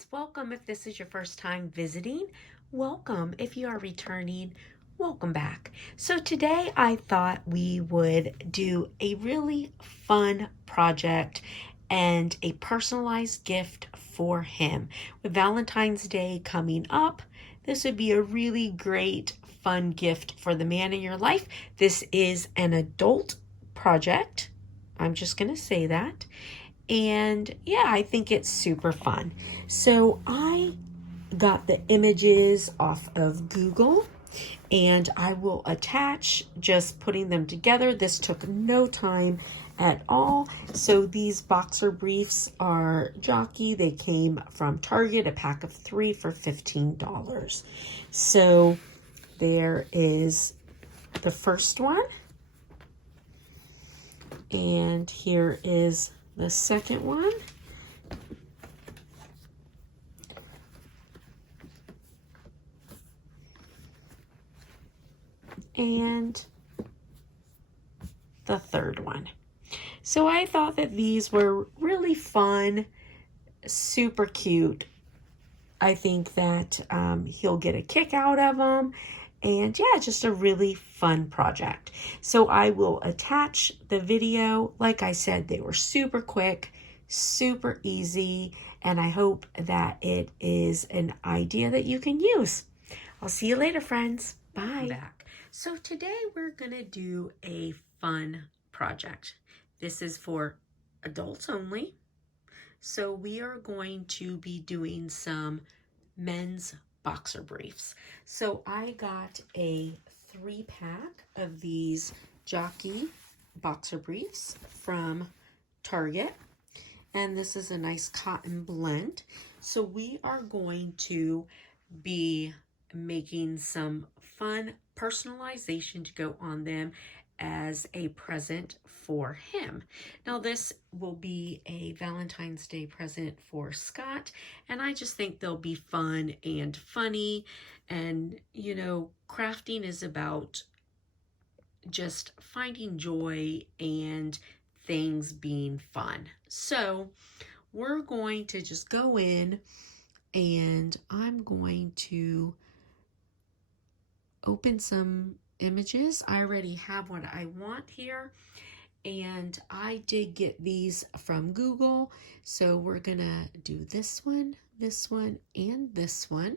friends, welcome if this is your first time visiting. Welcome if you are returning. Welcome back. So today I thought we would do a really fun project and a personalized gift for him. With Valentine's Day coming up, this would be a really great fun gift for the man in your life. This is an adult project. I'm just going to say that. And yeah, I think it's super fun. So I got the images off of Google and I will attach just putting them together. This took no time at all. So these boxer briefs are Jockey. They came from Target, a pack of 3 for $15. So there is the first one. And here is the second one. And the third one. So I thought that these were really fun, super cute. I think that he'll get a kick out of them. And yeah, just a really fun project. So I will attach the video. Like I said, they were super quick, super easy, and I hope that it is an idea that you can use. I'll see you later, friends. Bye. Back. So today we're gonna do a fun project. This is for adults only. So we are going to be doing some men's boxer briefs. So I got a 3-pack of these Jockey boxer briefs from Target. And this is a nice cotton blend. So we are going to be making some fun personalization to go on them as a present for him. Now this will be a Valentine's Day present for Scott, and I just think they'll be fun and funny. And you know, crafting is about just finding joy and things being fun. So we're going to just go in and I'm going to open some images. I already have what I want here, and I did get these from Google. So we're gonna do this one, and this one.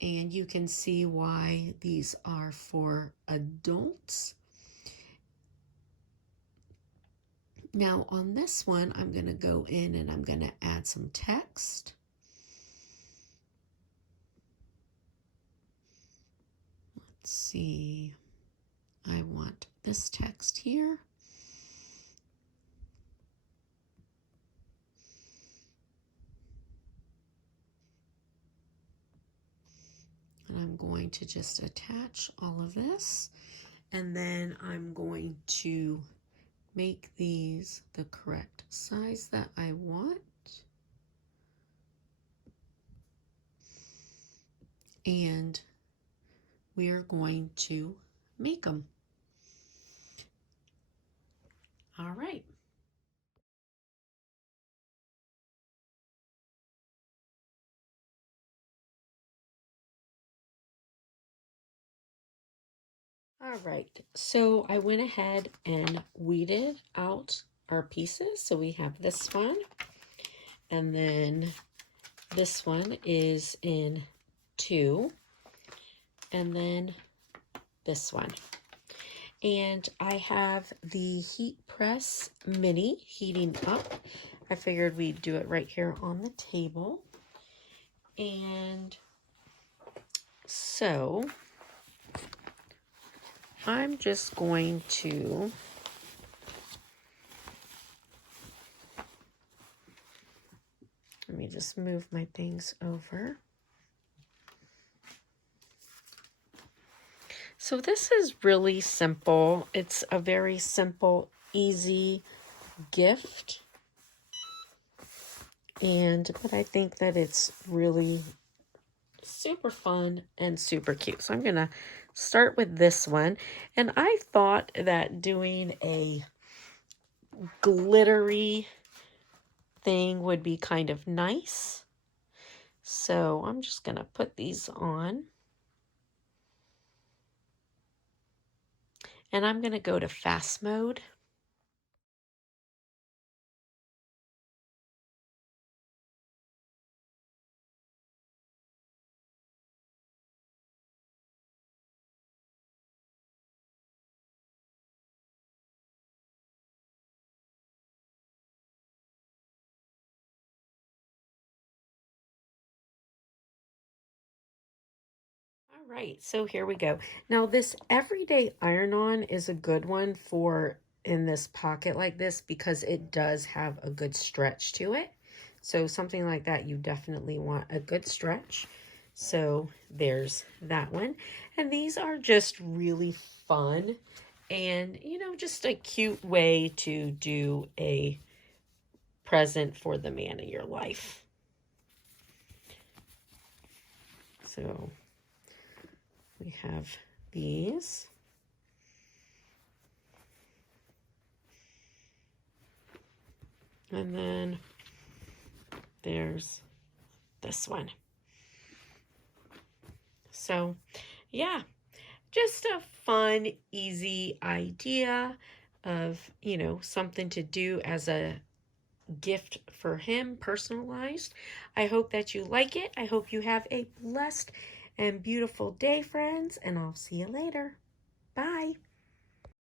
And you can see why these are for adults. Now on this one, I'm gonna go in and I'm gonna add some text. Let's see, I want this text here. And I'm going to just attach all of this. And then I'm going to make these the correct size that I want. And we are going to make them. All right. All right, so I went ahead and weeded out our pieces. So we have this one, and then this one is in 2, and then this one. And I have the heat press mini heating up. I figured we'd do it right here on the table. And so I'm just going to let me just move my things over. So this is really simple. It's a very simple, easy gift. But I think that it's really super fun and super cute. So I'm gonna start with this one. And I thought that doing a glittery thing would be kind of nice. So I'm just going to put these on. And I'm going to go to fast mode. All right, so here we go. Now this everyday iron-on is a good one for in this pocket like this because it does have a good stretch to it. So something like that, you definitely want a good stretch. So there's that one. And these are just really fun and, you know, just a cute way to do a present for the man in your life. So we have these. And then there's this one. So yeah, just a fun, easy idea of, you know, something to do as a gift for him, personalized. I hope that you like it. I hope you have a blessed and beautiful day, friends, and I'll see you later. Bye.